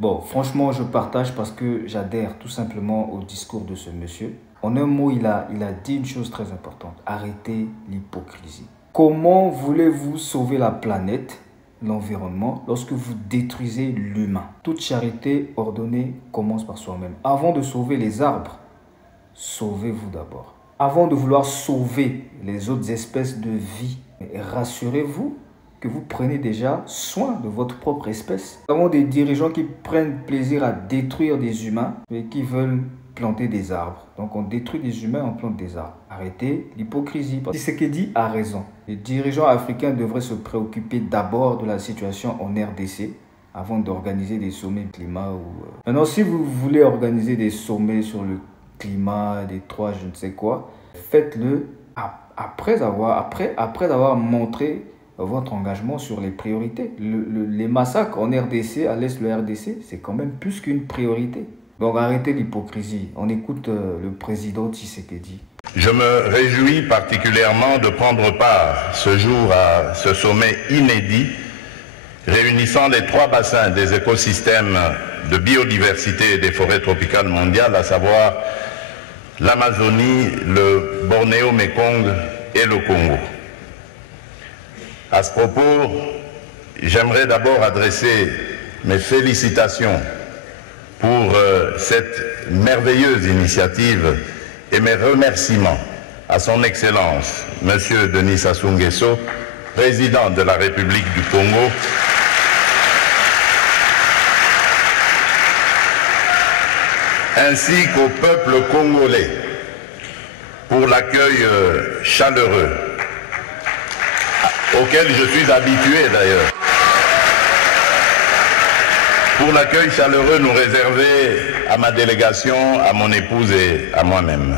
Bon, franchement, je partage parce que j'adhère tout simplement au discours de ce monsieur. En un mot, il a dit une chose très importante. Arrêtez l'hypocrisie. Comment voulez-vous sauver la planète, l'environnement, lorsque vous détruisez l'humain? Toute charité ordonnée commence par soi-même. Avant de sauver les arbres, sauvez-vous d'abord. Avant de vouloir sauver les autres espèces de vie, rassurez-vous que vous prenez déjà soin de votre propre espèce. Nous avons des dirigeants qui prennent plaisir à détruire des humains et qui veulent planter des arbres. Donc on détruit des humains, on plante des arbres. Arrêtez l'hypocrisie. Tshisekedi a raison. Les dirigeants africains devraient se préoccuper d'abord de la situation en RDC avant d'organiser des sommets de climat. Maintenant, si vous voulez organiser des sommets sur le climat, des trois je ne sais quoi, faites-le après avoir montré votre engagement sur les priorités. Les massacres en RDC, à l'est de la RDC, c'est quand même plus qu'une priorité. Donc arrêtez l'hypocrisie. On écoute le président Tshisekedi. Je me réjouis particulièrement de prendre part ce jour à ce sommet inédit réunissant les trois bassins des écosystèmes de biodiversité et des forêts tropicales mondiales, à savoir l'Amazonie, le Bornéo-Mékong et le Congo. À ce propos, j'aimerais d'abord adresser mes félicitations pour cette merveilleuse initiative et mes remerciements à son Excellence, M. Denis Sassou Nguesso, président de la République du Congo, ainsi qu'au peuple congolais pour l'accueil chaleureux, auquel je suis habitué d'ailleurs, pour l'accueil chaleureux nous réservé à ma délégation, à mon épouse et à moi-même.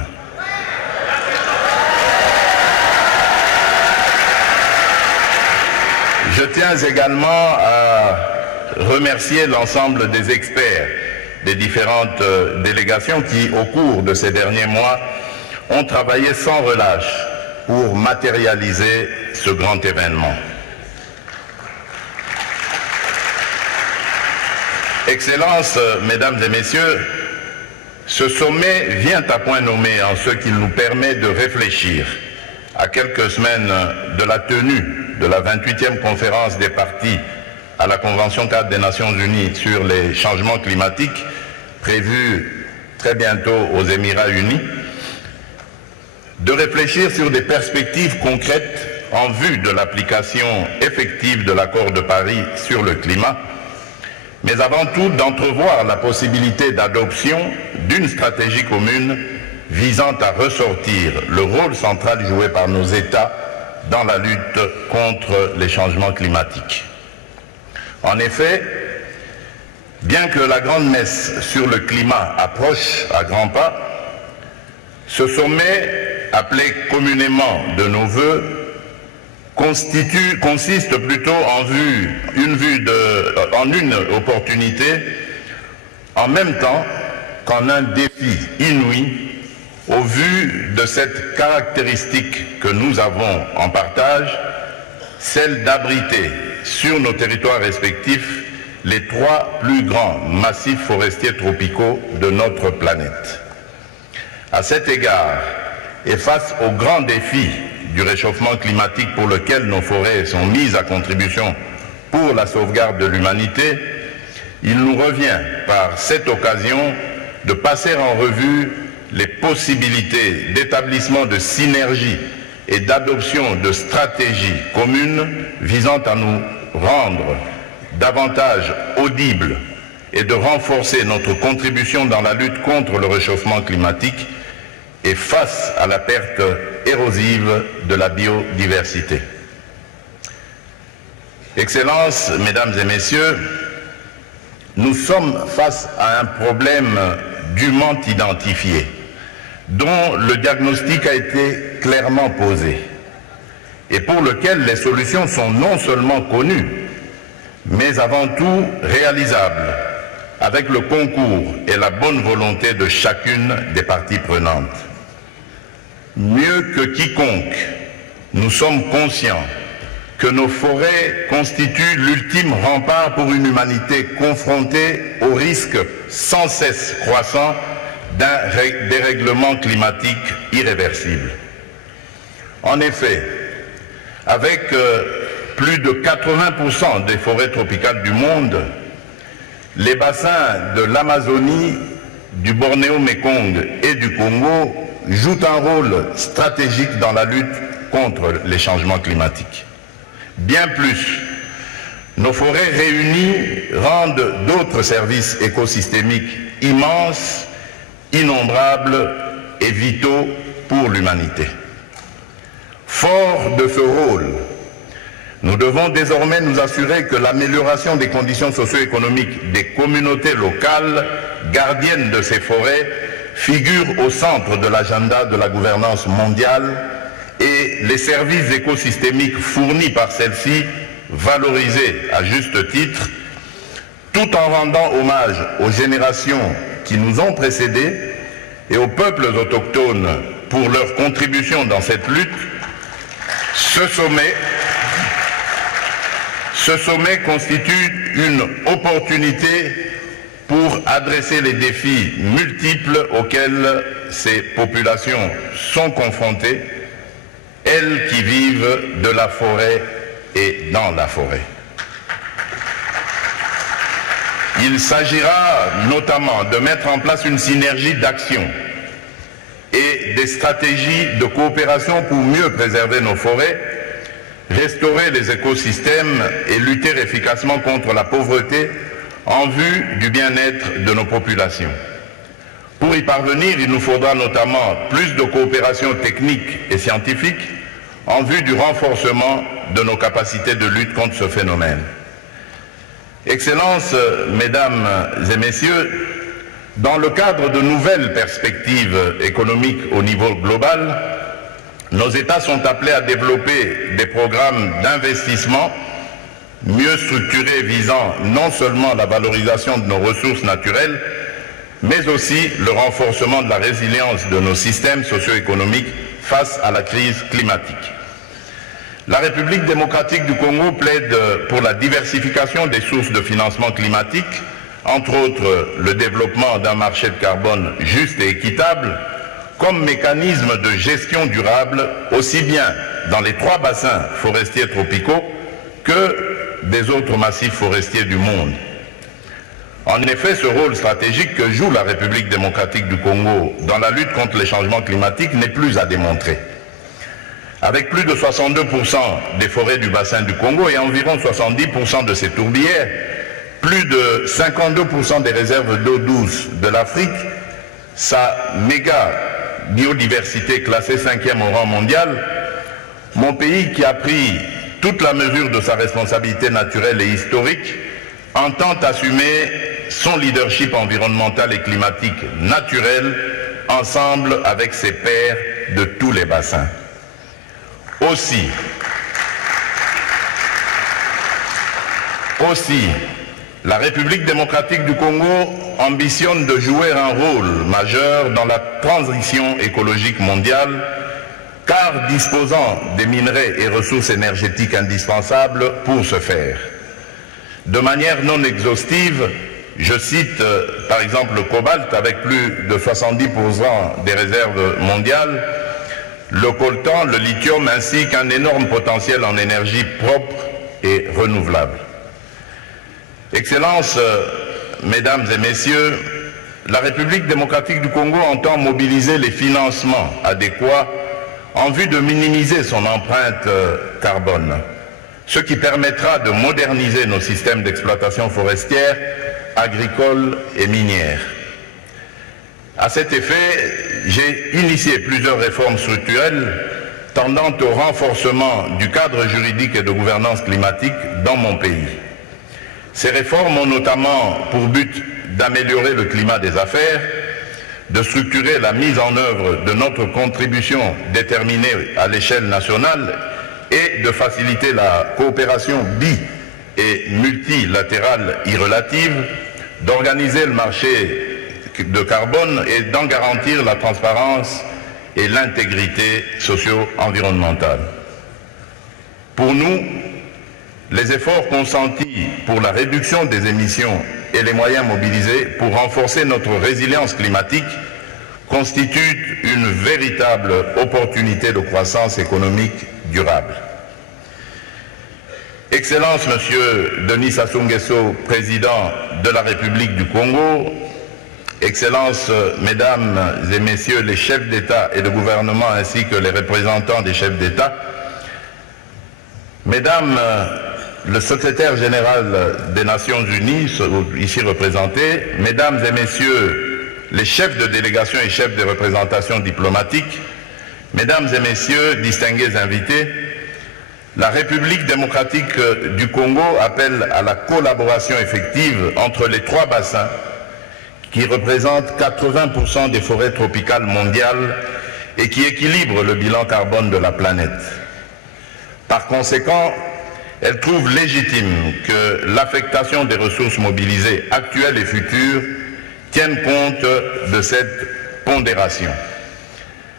Je tiens également à remercier l'ensemble des experts des différentes délégations qui, au cours de ces derniers mois, ont travaillé sans relâche pour matérialiser ce grand événement. Excellences, Mesdames et Messieurs, ce sommet vient à point nommé en ce qu'il nous permet de réfléchir à quelques semaines de la tenue de la 28e conférence des parties à la Convention cadre des Nations Unies sur les changements climatiques, prévue très bientôt aux Émirats Unis, de réfléchir sur des perspectives concrètes en vue de l'application effective de l'accord de Paris sur le climat, mais avant tout d'entrevoir la possibilité d'adoption d'une stratégie commune visant à ressortir le rôle central joué par nos États dans la lutte contre les changements climatiques. En effet, bien que la grande messe sur le climat approche à grands pas, ce sommet, appelé communément de nos vœux, consiste plutôt en une opportunité, en même temps qu'en un défi inouï, au vu de cette caractéristique que nous avons en partage, celle d'abriter sur nos territoires respectifs les trois plus grands massifs forestiers tropicaux de notre planète. À cet égard, et face aux grands défis du réchauffement climatique pour lequel nos forêts sont mises à contribution pour la sauvegarde de l'humanité, il nous revient par cette occasion de passer en revue les possibilités d'établissement de synergies et d'adoption de stratégies communes visant à nous rendre davantage audibles et de renforcer notre contribution dans la lutte contre le réchauffement climatique et face à la perte érosive de la biodiversité. Excellences, Mesdames et Messieurs, nous sommes face à un problème dûment identifié, dont le diagnostic a été clairement posé et pour lequel les solutions sont non seulement connues, mais avant tout réalisables, avec le concours et la bonne volonté de chacune des parties prenantes. Mieux que quiconque, nous sommes conscients que nos forêts constituent l'ultime rempart pour une humanité confrontée au risque sans cesse croissant d'un dérèglement climatique irréversible. En effet, avec plus de 80% des forêts tropicales du monde, les bassins de l'Amazonie, du Bornéo-Mékong et du Congo jouent un rôle stratégique dans la lutte contre les changements climatiques. Bien plus, nos forêts réunies rendent d'autres services écosystémiques immenses, innombrables et vitaux pour l'humanité. Fort de ce rôle, nous devons désormais nous assurer que l'amélioration des conditions socio-économiques des communautés locales gardiennes de ces forêts figure au centre de l'agenda de la gouvernance mondiale et les services écosystémiques fournis par celles-ci valorisés à juste titre, tout en rendant hommage aux générations qui nous ont précédés et aux peuples autochtones pour leur contribution dans cette lutte. Ce sommet constitue une opportunité pour adresser les défis multiples auxquels ces populations sont confrontées, elles qui vivent de la forêt et dans la forêt. Il s'agira notamment de mettre en place une synergie d'action et des stratégies de coopération pour mieux préserver nos forêts, restaurer les écosystèmes et lutter efficacement contre la pauvreté en vue du bien-être de nos populations. Pour y parvenir, il nous faudra notamment plus de coopération technique et scientifique en vue du renforcement de nos capacités de lutte contre ce phénomène. Excellences, Mesdames et Messieurs, dans le cadre de nouvelles perspectives économiques au niveau global, nos États sont appelés à développer des programmes d'investissement mieux structurés visant non seulement la valorisation de nos ressources naturelles, mais aussi le renforcement de la résilience de nos systèmes socio-économiques face à la crise climatique. La République démocratique du Congo plaide pour la diversification des sources de financement climatique, entre autres le développement d'un marché de carbone juste et équitable, comme mécanisme de gestion durable, aussi bien dans les 3 bassins forestiers tropicaux que des autres massifs forestiers du monde. En effet, ce rôle stratégique que joue la République démocratique du Congo dans la lutte contre les changements climatiques n'est plus à démontrer. Avec plus de 62% des forêts du bassin du Congo et environ 70% de ses tourbières, plus de 52% des réserves d'eau douce de l'Afrique, sa méga biodiversité classée 5e au rang mondial, mon pays qui a pris toute la mesure de sa responsabilité naturelle et historique entend assumer son leadership environnemental et climatique naturel ensemble avec ses pairs de tous les bassins. Aussi, la République démocratique du Congo ambitionne de jouer un rôle majeur dans la transition écologique mondiale, car disposant des minerais et ressources énergétiques indispensables pour ce faire. De manière non exhaustive, je cite par exemple le cobalt avec plus de 70% des réserves mondiales, le coltan, le lithium ainsi qu'un énorme potentiel en énergie propre et renouvelable. Excellences, Mesdames et Messieurs, la République démocratique du Congo entend mobiliser les financements adéquats en vue de minimiser son empreinte carbone, ce qui permettra de moderniser nos systèmes d'exploitation forestière, agricole et minière. À cet effet, j'ai initié plusieurs réformes structurelles tendant au renforcement du cadre juridique et de gouvernance climatique dans mon pays. Ces réformes ont notamment pour but d'améliorer le climat des affaires, de structurer la mise en œuvre de notre contribution déterminée à l'échelle nationale et de faciliter la coopération bi- et multilatérale irrelative, d'organiser le marché de carbone et d'en garantir la transparence et l'intégrité socio-environnementale. Pour nous, les efforts consentis pour la réduction des émissions et les moyens mobilisés pour renforcer notre résilience climatique constituent une véritable opportunité de croissance économique durable. Excellence, Monsieur Denis Sassou Nguesso, Président de la République du Congo, Excellences, Mesdames et Messieurs les chefs d'État et de gouvernement ainsi que les représentants des chefs d'État, Mesdames le secrétaire général des Nations Unies, ici représenté, Mesdames et Messieurs les chefs de délégation et chefs de représentation diplomatique, Mesdames et Messieurs, distingués invités, la République démocratique du Congo appelle à la collaboration effective entre les trois bassins qui représentent 80% des forêts tropicales mondiales et qui équilibrent le bilan carbone de la planète. Par conséquent, elle trouve légitime que l'affectation des ressources mobilisées actuelles et futures tienne compte de cette pondération.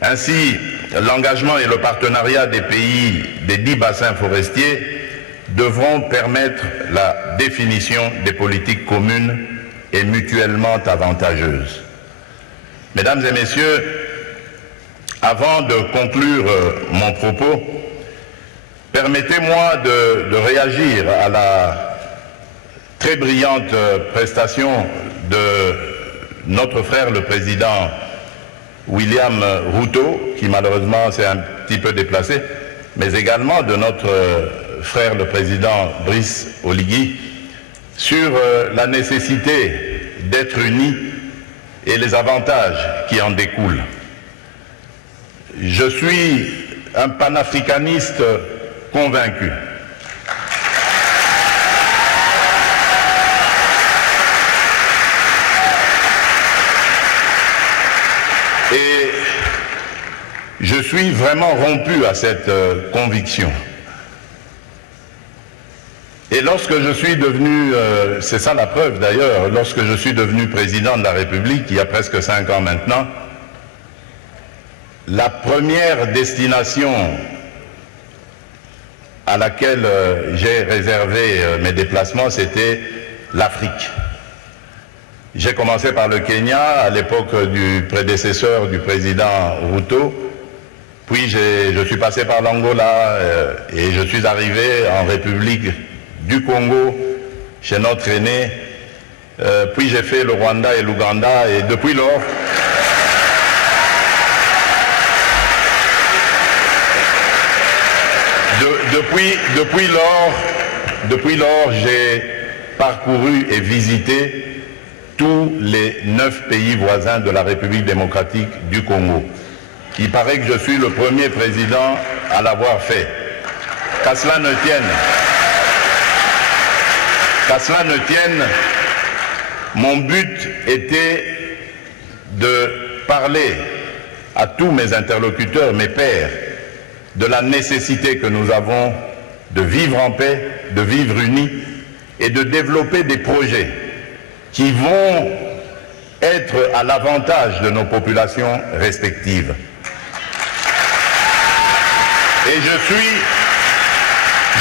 Ainsi, l'engagement et le partenariat des pays des 10 bassins forestiers devront permettre la définition des politiques communes et mutuellement avantageuses. Mesdames et Messieurs, avant de conclure mon propos, permettez-moi de réagir à la très brillante prestation de notre frère le président William Ruto, qui malheureusement s'est un petit peu déplacé, mais également de notre frère le président Brice Oligui, sur la nécessité d'être unis et les avantages qui en découlent. Je suis un panafricaniste convaincu. Et je suis vraiment rompu à cette conviction. Et lorsque je suis devenu, c'est ça la preuve d'ailleurs, lorsque je suis devenu président de la République, il y a presque 5 ans maintenant, la première destination à laquelle j'ai réservé mes déplacements, c'était l'Afrique. J'ai commencé par le Kenya, à l'époque du prédécesseur du président Ruto, puis je suis passé par l'Angola et je suis arrivé en République du Congo, chez notre aîné, puis j'ai fait le Rwanda et l'Ouganda, et depuis lors, depuis lors, j'ai parcouru et visité tous les 9 pays voisins de la République démocratique du Congo. Il paraît que je suis le premier président à l'avoir fait. Qu'à cela ne tienne, mon but était de parler à tous mes interlocuteurs, mes pairs, de la nécessité que nous avons de vivre en paix, de vivre unis et de développer des projets qui vont être à l'avantage de nos populations respectives. Et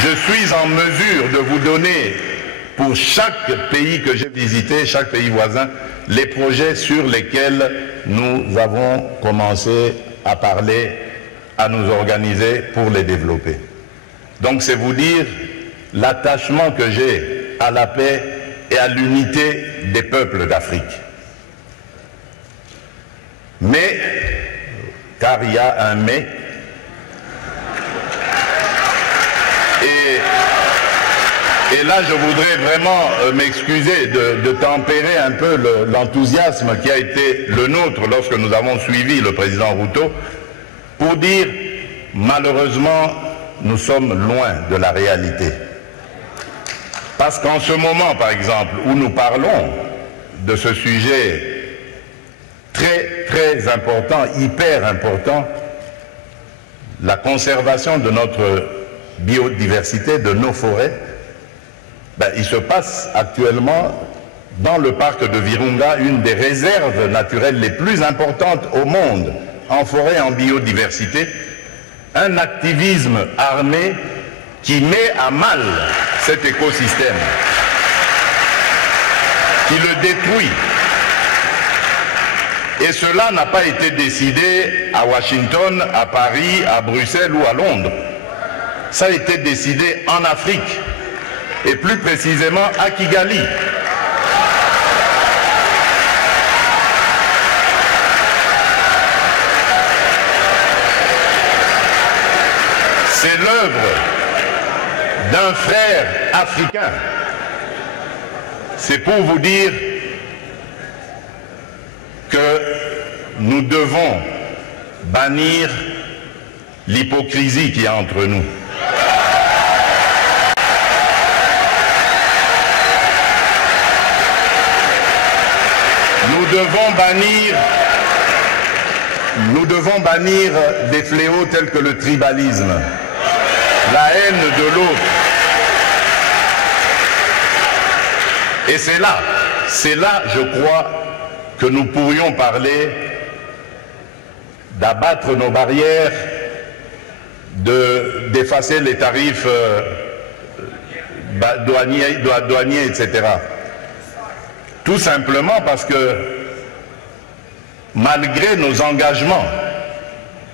je suis en mesure de vous donner, pour chaque pays que j'ai visité, chaque pays voisin, les projets sur lesquels nous avons commencé à parler, à nous organiser pour les développer. Donc c'est vous dire l'attachement que j'ai à la paix et à l'unité des peuples d'Afrique. Mais, car il y a un mais, et là je voudrais vraiment m'excuser de tempérer un peu l'enthousiasme qui a été le nôtre lorsque nous avons suivi le président Ruto, pour dire, malheureusement, nous sommes loin de la réalité. Parce qu'en ce moment, par exemple, où nous parlons de ce sujet très, très important, hyper important, la conservation de notre biodiversité, de nos forêts, il se passe actuellement dans le parc de Virunga une des réserves naturelles les plus importantes au monde, en forêt, en biodiversité, un activisme armé qui met à mal cet écosystème, qui le détruit. Et cela n'a pas été décidé à Washington, à Paris, à Bruxelles ou à Londres. Ça a été décidé en Afrique, et plus précisément à Kigali. C'est l'œuvre d'un frère africain. C'est pour vous dire que nous devons bannir l'hypocrisie qu'il y a entre nous. Nous devons bannir des fléaux tels que le tribalisme, la haine de l'autre. Et c'est là, je crois, que nous pourrions parler d'abattre nos barrières, d'effacer les tarifs douaniers, etc. Tout simplement parce que, malgré nos engagements,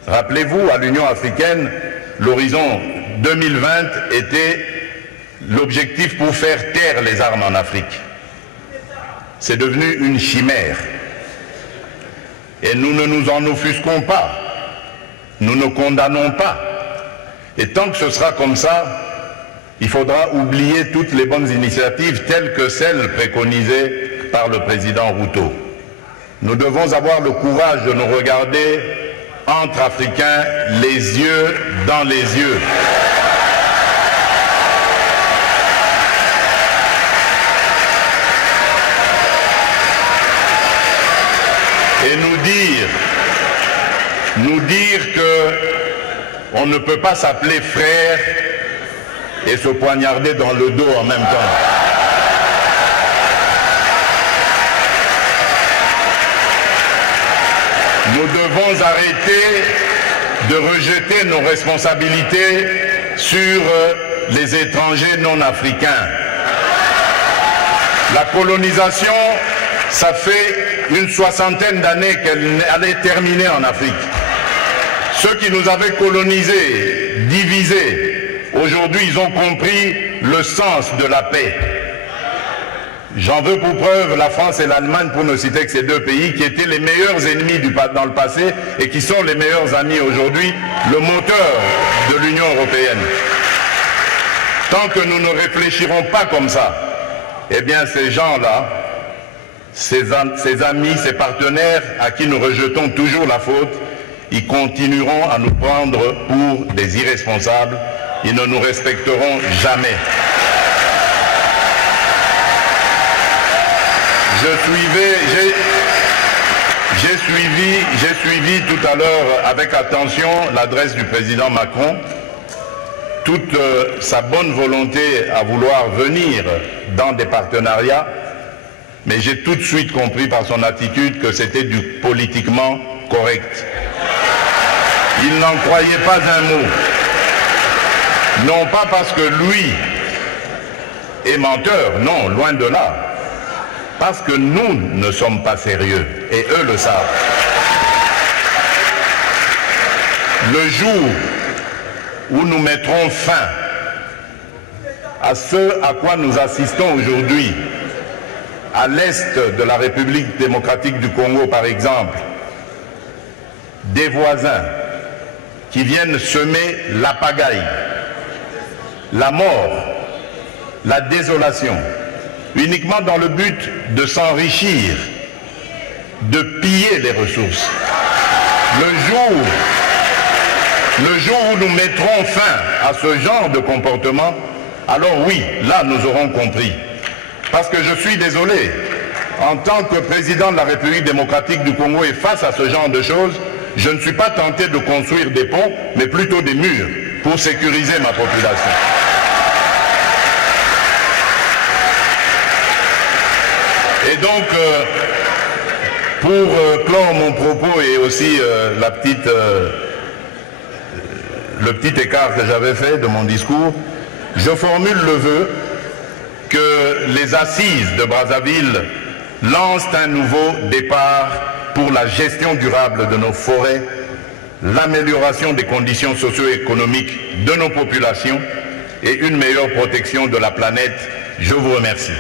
rappelez-vous, à l'Union africaine, l'horizon 2020 était l'objectif pour faire taire les armes en Afrique. C'est devenu une chimère. Et nous ne nous en offusquons pas. Nous ne condamnons pas. Et tant que ce sera comme ça, il faudra oublier toutes les bonnes initiatives telles que celles préconisées par le président Ruto. Nous devons avoir le courage de nous regarder entre Africains, les yeux dans les yeux. Et nous dire que on ne peut pas s'appeler frère et se poignarder dans le dos en même temps. Nous devons arrêter de rejeter nos responsabilités sur les étrangers non africains. La colonisation, ça fait une soixantaine d'années qu'elle allait terminer en Afrique. Ceux qui nous avaient colonisés, divisés, aujourd'hui ils ont compris le sens de la paix. J'en veux pour preuve la France et l'Allemagne, pour ne citer que ces deux pays, qui étaient les meilleurs ennemis dans le passé et qui sont les meilleurs amis aujourd'hui, le moteur de l'Union européenne. Tant que nous ne réfléchirons pas comme ça, eh bien ces gens-là, ces amis, ces partenaires à qui nous rejetons toujours la faute, ils continueront à nous prendre pour des irresponsables, ils ne nous respecteront jamais. J'ai suivi tout à l'heure avec attention l'adresse du président Macron, toute sa bonne volonté à vouloir venir dans des partenariats, mais j'ai tout de suite compris par son attitude que c'était du politiquement correct. Il n'en croyait pas un mot. Non pas parce que lui est menteur, non, loin de là. Parce que nous ne sommes pas sérieux, et eux le savent. Le jour où nous mettrons fin à ce à quoi nous assistons aujourd'hui, à l'est de la République démocratique du Congo par exemple, des voisins qui viennent semer la pagaille, la mort, la désolation, uniquement dans le but de s'enrichir, de piller les ressources. Le jour où nous mettrons fin à ce genre de comportement, alors oui, là nous aurons compris. Parce que je suis désolé, en tant que président de la République démocratique du Congo et face à ce genre de choses, je ne suis pas tenté de construire des ponts, mais plutôt des murs pour sécuriser ma population. Et donc, pour clore mon propos et aussi le petit écart que j'avais fait de mon discours, Je formule le vœu que les assises de Brazzaville lancent un nouveau départ pour la gestion durable de nos forêts, l'amélioration des conditions socio-économiques de nos populations et une meilleure protection de la planète. Je vous remercie.